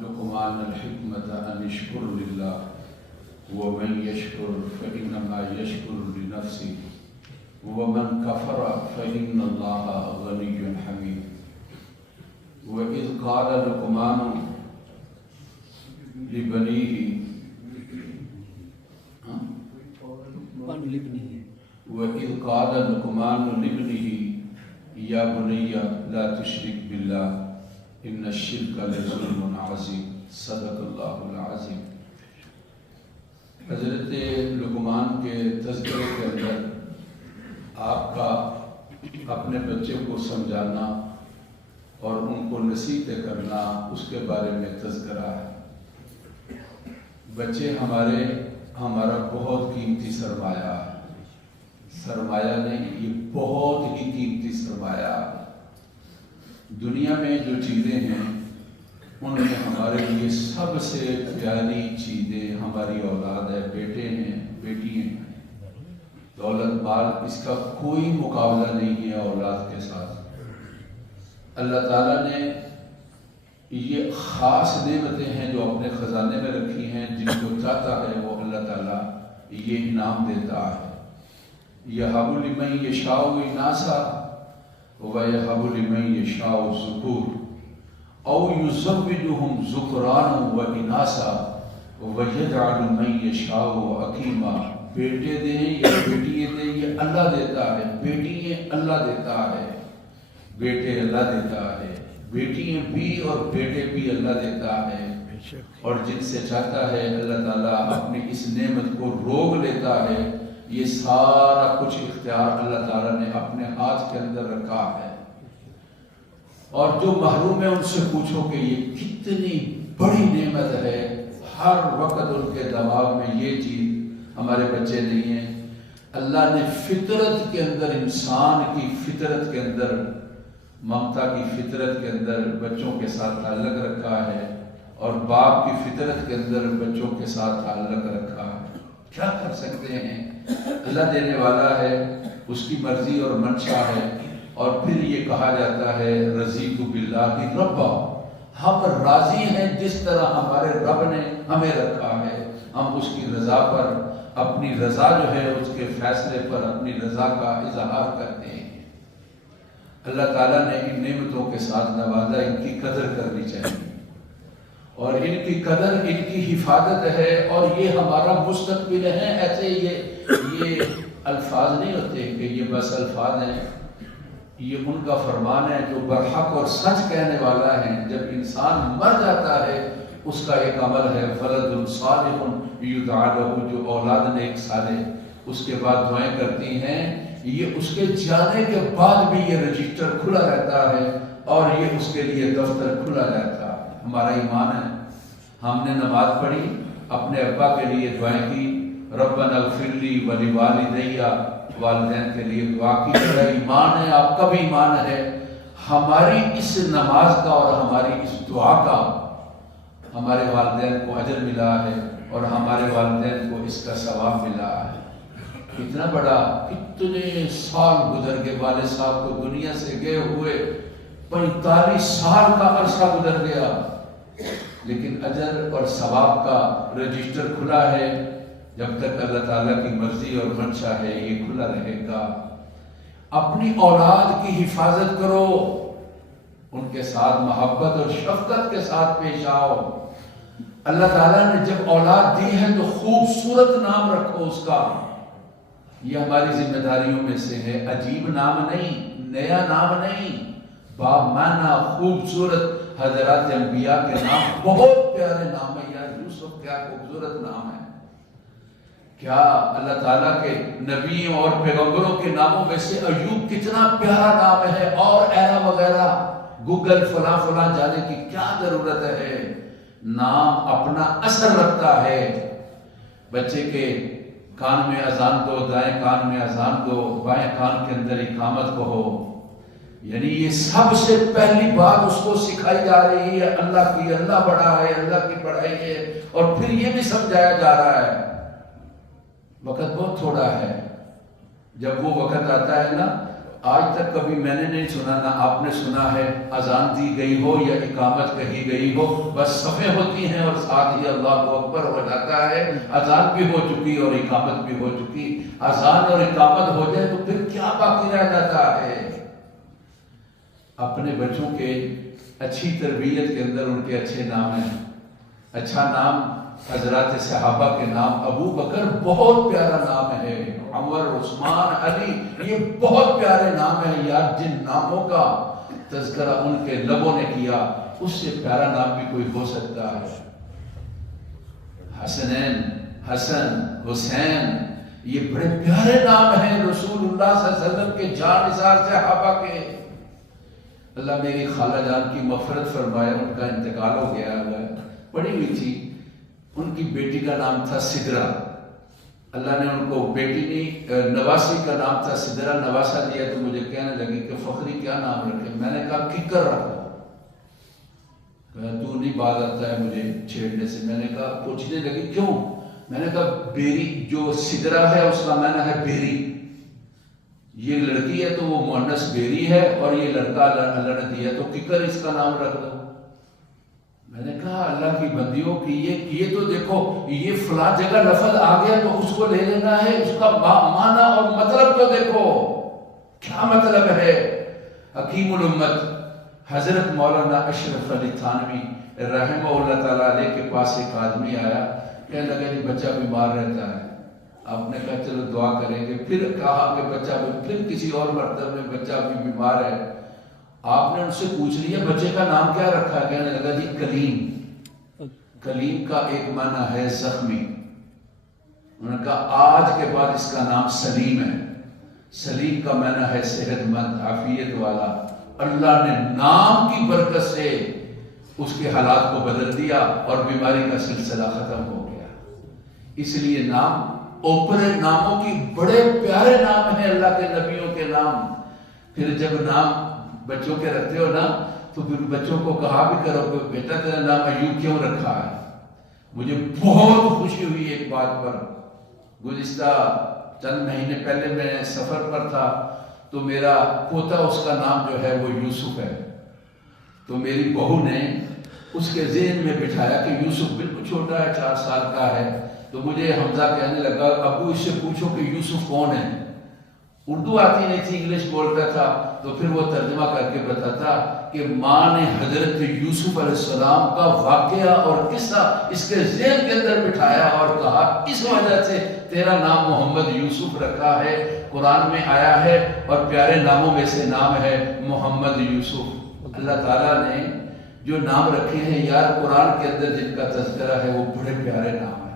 لقمان الحکمت ان اشکر للہ ومن یشکر فإنما یشکر لنفسہ ومن کفر فإن اللہ غنی حمید وإذ قال لقمان لبنیہ وإذ قال لقمان لابنه یا بنی لا تشرک باللہ ان الشرک لظلم عظیم صدق اللہ العظیم۔ حضرت لقمان کے تذکرے کے اندر آپ کا اپنے بچے کو سمجھانا اور ان کو نصیحتیں کرنا، اس کے بارے میں تذکرہ ہے۔ بچے ہمارا بہت قیمتی سرمایہ ہے، سرمایہ نہیں، یہ بہت ہی قیمتی سرمایہ ہے۔ دنیا میں جو چیزیں ہیں ان میں ہمارے لیے سب سے پیاری چیزیں ہماری اولاد ہے، بیٹے ہیں، بیٹی ہیں۔ دولت مال اس کا کوئی مقابلہ نہیں ہے اولاد کے ساتھ۔ اللہ تعالیٰ نے یہ خاص نعمتیں ہیں جو اپنے خزانے میں رکھی ہیں، جن کو چاہتا ہے وہ اللہ تعالیٰ یہ انعام دیتا ہے۔ یَہَبُ لِمَن یَشَاءُ إِنَاثًا وَيَهَبُ لِمَن یَشَاءُ الذُّکُورَ أَوْ يُزَوِّجُهُمْ ذُکْرَانًا وَإِنَاثًا وَيَجْعَلُ مَن یَشَاءُ عَقِیمًا۔ بیٹے دیں یا بیٹیاں دیں یہ اللہ دیتا ہے، بیٹیاں اللہ دیتا ہے، بیٹے اللہ دیتا ہے، بیٹیاں بھی اور بیٹے بھی اللہ دیتا ہے۔ اور جن سے چاہتا ہے اللہ تعالیٰ اپنی اس نعمت کو روک لیتا ہے۔ یہ سارا کچھ اختیار اللہ تعالیٰ نے اپنے ہاتھ کے اندر رکھا ہے۔ اور جو محروم ہے ان سے پوچھو کہ یہ کتنی بڑی نعمت ہے، ہر وقت ان کے دماغ میں یہ چیز ہمارے بچے نہیں ہیں۔ اللہ نے فطرت کے اندر، انسان کی فطرت کے اندر، ممتا کی فطرت کے اندر بچوں کے ساتھ تعلق رکھا ہے، اور باپ کی فطرت کے اندر بچوں کے ساتھ تعلق رکھا ہے۔ کیا کر سکتے ہیں؟ اللہ دینے والا ہے، اس کی مرضی اور منشا ہے۔ اور پھر یہ کہا جاتا ہے رضیت باللہ ربا، ہم راضی ہیں جس طرح ہمارے رب نے ہمیں رکھا ہے، ہم اس کی رضا پر، اپنی رضا جو ہے اس کے فیصلے پر اپنی رضا کا اظہار کرتے ہیں۔ اللہ تعالیٰ نے ان نعمتوں کے ساتھ نوازا، ان کی قدر کرنی چاہیے، اور ان کی قدر، ان کی حفاظت ہے، اور یہ ہمارا مستقبل ہے۔ ایسے یہ الفاظ نہیں ہوتے کہ یہ بس الفاظ ہیں، یہ ان کا فرمان ہے جو برحق اور سچ کہنے والا ہے۔ جب انسان مر جاتا ہے اس کا ایک عمل ہے ولد صالح یدعی لہ، جو اولاد نیک صالح اس کے بعد دعائیں کرتی ہیں، یہ اس کے جانے کے بعد بھی یہ رجسٹر کھلا رہتا ہے اور یہ اس کے لیے دفتر کھلا رہتا ہے۔ ہمارا ایمان ہے، ہم نے نماز پڑھی، اپنے ابا کے لیے دعائیں کی، ربنا اغفر لی ولوالدی، والدین کے لیے دعا کی۔ میرا ایمان ہے، آپ کا بھی ایمان ہے، ہماری اس نماز کا اور ہماری اس دعا کا ہمارے والدین کو اجر ملا ہے، اور ہمارے والدین کو اس کا ثواب ملا ہے۔ اتنا بڑا، کتنے سال گزر گئے، والد صاحب کو دنیا سے گئے ہوئے 45 سال کا عرصہ گزر گیا، لیکن اجر اور ثواب کا رجسٹر کھلا ہے۔ جب تک اللہ تعالیٰ کی مرضی اور منشا ہے یہ کھلا رہے گا۔ اپنی اولاد کی حفاظت کرو، ان کے ساتھ محبت اور شفقت کے ساتھ پیش آؤ۔ اللہ تعالیٰ نے جب اولاد دی ہے تو خوبصورت نام رکھو اس کا، یہ ہماری ذمہ داریوں میں سے ہے۔ عجیب نام نہیں، نیا نام نہیں، بامعنی خوبصورت۔ حضرات انبیاء کے نام بہت پیارے نام ہے، یا یوسف کیا خوبصورت نام ہے، کیا اللہ تعالیٰ کے نبیوں اور پیغمبروں کے ناموں میں سے ایوب کتنا پیارا نام ہے، اور ایرا وغیرہ، گوگل فلاں فلاں جانے کی کیا ضرورت ہے۔ نام اپنا اثر رکھتا ہے۔ بچے کے کان میں اذان دو، دائیں کان میں اذان دو، بائیں کان کے اندر اقامت کہو، یعنی یہ سب سے پہلی بات اس کو سکھائی جا رہی ہے اللہ کی، اللہ بڑا ہے، اللہ کی پڑھائی ہے، اور پھر یہ بھی سمجھایا جا رہا ہے۔ وقت بہت تھوڑا ہے، جب وہ وقت آتا ہے نا آج تک کبھی میں نے نہیں سنا، نہ آپ نے سنا ہے اذان دی گئی ہو یا اقامت کہی گئی ہو، بس صفیں ہوتی ہیں اور ساتھ ہی اللہ اکبر ہو جاتا ہے۔ اذان بھی ہو چکی اور اقامت بھی ہو چکی، اذان اور اقامت ہو جائے تو پھر کیا باقی رہ جاتا ہے؟ اپنے بچوں کے اچھی تربیت کے اندر ان کے اچھے نام ہیں۔ اچھا نام حضرات صحابہ کے نام، ابو بکر بہت پیارا نام ہے، عمر، عثمان، علی، یہ بہت پیارے نام ہیں یار۔ جن ناموں کا تذکرہ ان کے لبوں نے کیا، اس سے پیارا نام بھی کوئی ہو سکتا ہے؟ حسنین، حسن، حسین، یہ بڑے پیارے نام ہیں رسول اللہ صلی اللہ علیہ وسلم کے جان نثار صحابہ کے۔ اللہ میری خالہ جان کی مغفرت فرمائے، ان کا انتقال ہو گیا ہے، پڑھی ہوئی تھی۔ ان کی بیٹی کا نام تھا سدرہ، اللہ نے ان کو بیٹی نہیں نواسی کا نام تھا سدرہ، نواسا دیا تو مجھے کہنے لگی کہ فخری کیا نام رکھے؟ میں نے کہا ککر رکھو، تو نہیں بات آتا ہے مجھے چھیڑنے سے۔ میں نے کہا، پوچھنے لگی کیوں؟ میں نے کہا بیری، جو سدرہ ہے اس کا معنی ہے بیری، یہ لڑکی ہے تو وہ مؤنث بیری ہے، اور یہ لڑکا اللہ نے دیا تو ککر اس کا نام رکھ دو۔ میں نے کہا اللہ کی بندیوں کی یہ تو دیکھو، یہ فلاں جگہ لفظ آ گیا تو اس کو لے لینا ہے، اس کا معنی اور مطلب تو دیکھو کیا مطلب ہے۔ حکیم الامت حضرت مولانا اشرف علی تھانوی رحمہ اللہ تعالیٰ علیہ کے پاس ایک آدمی آیا، کہنے لگا جی بچہ بیمار رہتا ہے۔ آپ نے کہا چلو دعا کریں گے۔ پھر کہا کہ بچہ، پھر کسی اور مرتبہ میں بچہ بھی بیمار ہے۔ آپ نے ان سے پوچھ لیا بچے کا نام کیا رکھا؟ کہنے لگا جی کلیم۔ کلیم کا ایک معنی ہے زخمی۔ انہوں نے کہا آج کے بعد اس کا نام سلیم ہے۔ سلیم کا معنی ہے صحت مند، عافیت والا۔ اللہ نے نام کی برکت سے اس کے حالات کو بدل دیا اور بیماری کا سلسلہ ختم ہو گیا۔ اس لیے نام اوپرے ناموں کی بڑے پیارے نام ہیں اللہ کے نبیوں کے نام۔ پھر جب نام بچوں کے رکھتے ہو نا تو پھر بچوں کو کہا بھی کرو کہ بیٹا تیرا نام ایوب کیوں رکھا ہے؟ مجھے بہت خوشی ہوئی ایک بات پر، گزشتہ چند مہینے پہلے میں سفر پر تھا تو میرا پوتا، اس کا نام جو ہے وہ یوسف ہے، تو میری بہو نے اس کے ذہن میں بٹھایا کہ یوسف بالکل چھوٹا ہے، 4 سال کا ہے، تو مجھے حمزہ کہنے لگا ابو اس سے پوچھو کہ یوسف کون ہے۔ اردو آتی نہیں تھی، انگلش بولتا تھا، تو پھر وہ ترجمہ کر کے بتاتا کہ ماں نے حضرت یوسف علیہ السلام کا واقعہ اور قصہ اس کے ذہن کے اندر بٹھایا اور کہا اس وجہ سے تیرا نام محمد یوسف رکھا ہے، قرآن میں آیا ہے اور پیارے ناموں میں سے نام ہے محمد یوسف۔ اللہ تعالیٰ نے جو نام رکھے ہیں یار قرآن کے اندر جن کا تذکرہ ہے وہ بڑے پیارے نام ہیں۔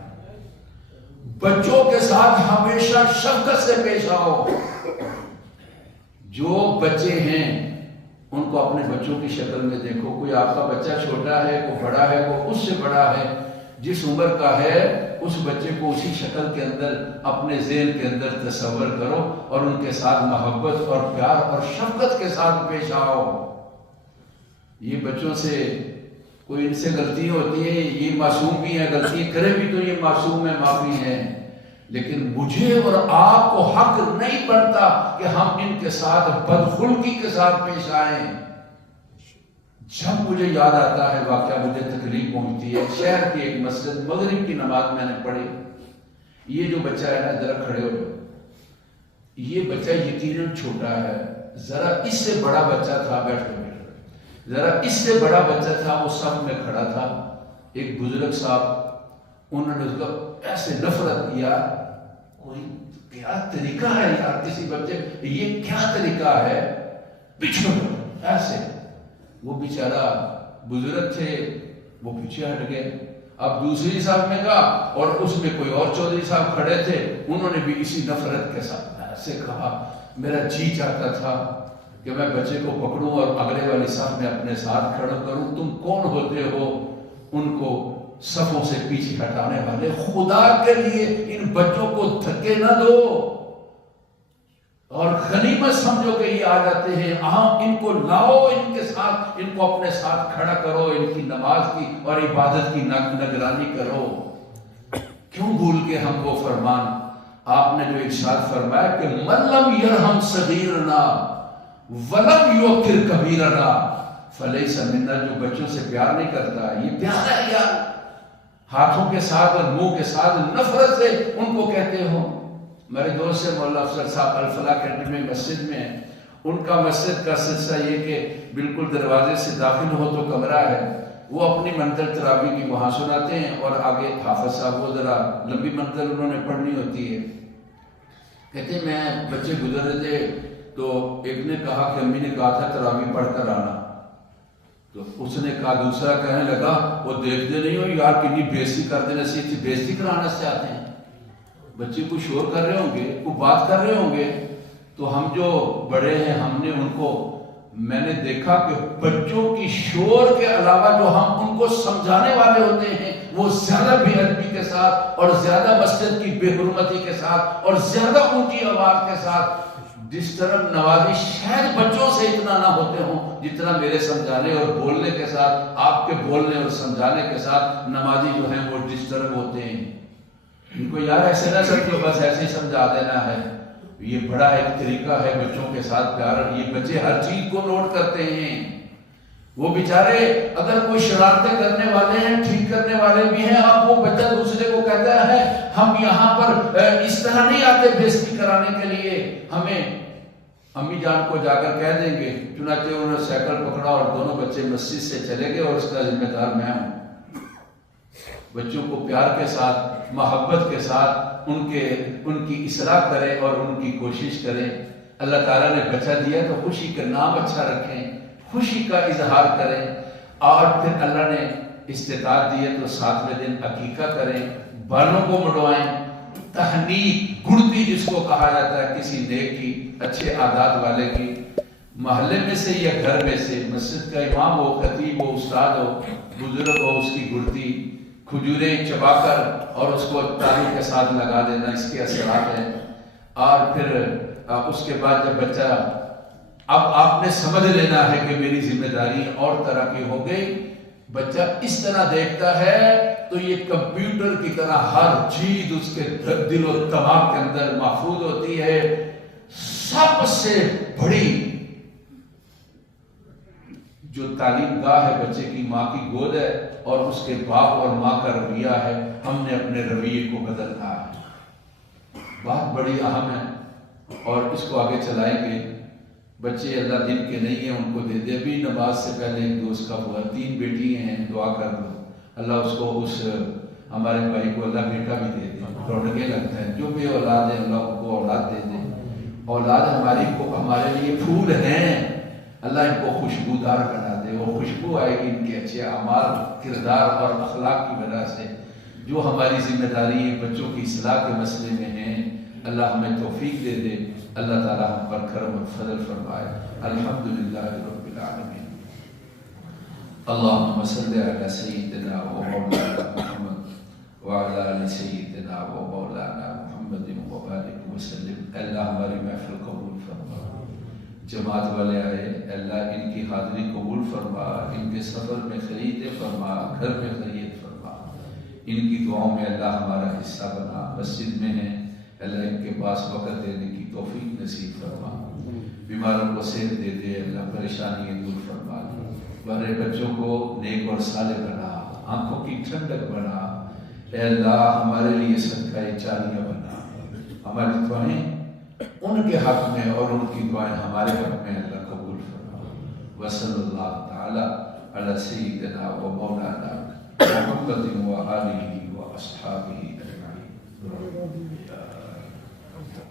بچوں کے ساتھ ہمیشہ شفقت سے پیش آؤ۔ جو بچے ہیں ان کو اپنے بچوں کی شکل میں دیکھو، کوئی آپ کا بچہ چھوٹا ہے، کوئی بڑا ہے، وہ اس سے بڑا ہے، جس عمر کا ہے اس بچے کو اسی شکل کے اندر اپنے ذہن کے اندر تصور کرو اور ان کے ساتھ محبت اور پیار اور شفقت کے ساتھ پیش آؤ۔ یہ بچوں سے کوئی ان سے غلطی ہوتی ہے، یہ معصوم بھی ہیں، غلطی کرے بھی تو یہ معصوم ہے، معافی ہے، لیکن مجھے اور آپ کو حق نہیں بنتا کہ ہم ان کے ساتھ بدخلقی کے ساتھ پیش آئیں۔ جب مجھے یاد آتا ہے واقعہ مجھے تکلیف پہنچتی ہے۔ شہر کی ایک مسجد مغرب کی نماز میں نے پڑھی، یہ جو بچہ ہے نا ذرا کھڑے ہو جاؤ، یہ بچہ یقیناً چھوٹا ہے، ذرا اس سے بڑا بچہ تھا، بیٹھ کے ذرا اس سے بڑا بچہ تھا، وہ صف میں کھڑا تھا، ایک بزرگ صاحب انہوں نے اس کو ایسے نفرت کیا، کوئی کیا طریقہ ہے یار کسی بچے، یہ کیا طریقہ ہے، پیچھے ایسے۔ وہ بیچارہ بزرگ تھے، وہ پیچھے ہٹ گئے۔ اب دوسری صاحب میں کہا اور اس میں کوئی اور چودھری صاحب کھڑے تھے، انہوں نے بھی اسی نفرت کے ساتھ ایسے کہا۔ میرا جی چاہتا تھا کہ میں بچے کو پکڑوں اور اگلے والی صف میں اپنے ساتھ کھڑا کروں، تم کون ہوتے ہو ان کو صفوں سے پیچھے ہٹانے والے؟ خدا کے لیے ان بچوں کو دھکے نہ دو اور غنیمت سمجھو کہ یہ آ جاتے ہیں، ان کو لاؤ، ان کے ساتھ، ان کو اپنے ساتھ کھڑا کرو، ان کی نماز کی اور عبادت کی نگرانی کرو۔ کیوں بھول کے ہم وہ فرمان آپ نے جو ارشاد فرمایا کہ من لم یرحم صغیرنا ولم یوقر کبیرنا فلیس منا، جو بچوں سے پیار نہیں کرتا، یہ پیار ہے یار، ہاتھوں کے ساتھ اور منہ کے ساتھ نفرت سے ان کو کہتے ہو. میرے دوست سے مولانا افضل صاحب الفلاح اکیڈمی مسجد میں ہیں، ان کا مسجد کا سلسلہ یہ کہ بالکل دروازے سے داخل ہو تو کمرہ ہے، وہ اپنی منزل تراویح کی وہاں سناتے ہیں اور آگے حافظ صاحب وہ ذرا لمبی منزل انہوں نے پڑھنی ہوتی ہے. کہتے ہیں میں بچے گزر رہے تھے تو ایک نے کہا کہ امی نے کہا تھا تراویح پڑھ کر آنا، تو اس نے کہا، دوسرا کہنے لگا وہ دیکھتے نہیں ہو یار کتنی بےزتی کر دینا سی، بےزتی کرانا چاہتے ہیں. بچے کو شور کر رہے ہوں گے، کو بات کر رہے ہوں گے، تو ہم جو بڑے ہیں ہم نے ان کو، میں نے دیکھا کہ بچوں کی شور کے علاوہ جو ہم ان کو سمجھانے والے ہوتے ہیں وہ زیادہ بے ادبی کے ساتھ اور زیادہ مسجد کی بے حرمتی کے ساتھ اور زیادہ اونچی آواز کے ساتھ جس طرح نوازش شاید بچوں سے اتنا نہ ہوتے ہوں جتنا میرے سمجھانے اور بولنے کے ساتھ، آپ کے بولنے اور سمجھانے کے ساتھ نمازی جو ہیں وہ جس طرح ہوتے ہیں. ان کو یار ایسے نہ سمجھو بس ایسے ہی سمجھا دینا ہے. یہ بڑا ایک طریقہ ہے بچوں کے ساتھ پیار. یہ بچے ہر چیز کو نوٹ کرتے ہیں. وہ بیچارے اگر کوئی شرارتیں کرنے والے ہیں، ٹھیک کرنے والے بھی ہیں، اب وہ بچہ دوسرے کو کہتا ہے ہم یہاں پر اس طرح نہیں آتے بےزتی کرانے کے لیے، ہمیں امی جان کو جا کر کہہ دیں گے. چنانچہ انہوں نے سائیکل پکڑا اور دونوں بچے مسجد سے چلے گئے اور اس کا ذمہ دار میں ہوں. بچوں کو پیار کے ساتھ، محبت کے ساتھ ان کی اصلاح کریں اور ان کی کوشش کریں. اللہ تعالیٰ نے بچہ دیا تو خوشی کا نام اچھا رکھیں، خوشی کا اظہار کریں، اور پھر اللہ نے استطاعت دی ہے تو 7ویں دن عقیقہ کریں، بالوں کو مڈوائیں. تہنیک گڑتی جس کو کہا جاتا ہے کسی نیک کی، اچھے عادات والے کی، محلے میں سے یا گھر میں سے، مسجد کا امام ہو، خطیب ہو، استاد ہو، بزرگ ہو، اس کی گڑتی کھجوریں چبا کر اور اس کو تالی کے ساتھ لگا دینا، اس کے اثرات ہیں. اور پھر اس کے بعد جب بچہ، اب آپ نے سمجھ لینا ہے کہ میری ذمہ داری اور طرح کی ہو گئی. بچہ اس طرح دیکھتا ہے تو یہ کمپیوٹر کی طرح ہر چیز اس کے دل و دماغ کے اندر محفوظ ہوتی ہے. سب سے بڑی جو تعلیم گاہ ہے بچے کی ماں کی گود ہے اور اس کے باپ اور ماں کا رویہ ہے. ہم نے اپنے رویے کو بدلنا ہے، بات بڑی اہم ہے اور اس کو آگے چلائیں گے. بچے اللہ دن کے نہیں ہیں، ان کو دے دے. بھی نماز سے پہلے ایک دوست کا ہوا، 3 بیٹیاں ہیں، دعا کر دو اللہ اس کو، اس ہمارے بھائی کو اللہ بیٹا بھی دے دے. روڑنے لگتا ہے جو بھی اولاد ہے اللہ کو اولاد دے دے. اولاد ہمارے لیے پھول ہیں، اللہ ان کو خوشبودار بنا دے. وہ خوشبو آئے گی ان کے اچھے اعمال، کردار اور اخلاق کی وجہ سے. جو ہماری ذمہ داری ہے بچوں کی اصلاح کے مسئلے میں ہیں، اللہ ہمیں توفیق دے دے. اللہ تعالیٰ ہم پر کرم و فضل فرمائے. الحمدللہ رب العالمین. اللہم صلی علی سیدنا و مولانا محمد وعلی آل سیدنا و مولانا محمد وبارک وسلم. اللہ ہماری محفل قبول فرما. جماعت والے آئے، اللہ ان کی حاضری قبول فرما، ان کے سفر میں خرید فرما، گھر میں خرید فرما. ان کی دعاؤں میں اللہ ہمارا حصہ بنا. مسجد میں ہیں اللہ ان کے پاس وقت دینے کی توفیق نصیب فرما. بیماروں کو صحت دے دے اللہ، پریشانیاں دور فرما. بڑے بچوں کو نیک اور صالح بنا، آنکھوں کی ٹھنڈک بنا. اے اللہ ہمارے لیے صدقہ جاریہ بنا. ہماری دعائیں ان کے حق میں اور ان کی دعائیں ہمارے حق میں اللہ قبول فرما. وصلی اللہ تعالی علی سیدنا و مولانا محمد و آلہ و اصحابہ اجمعین.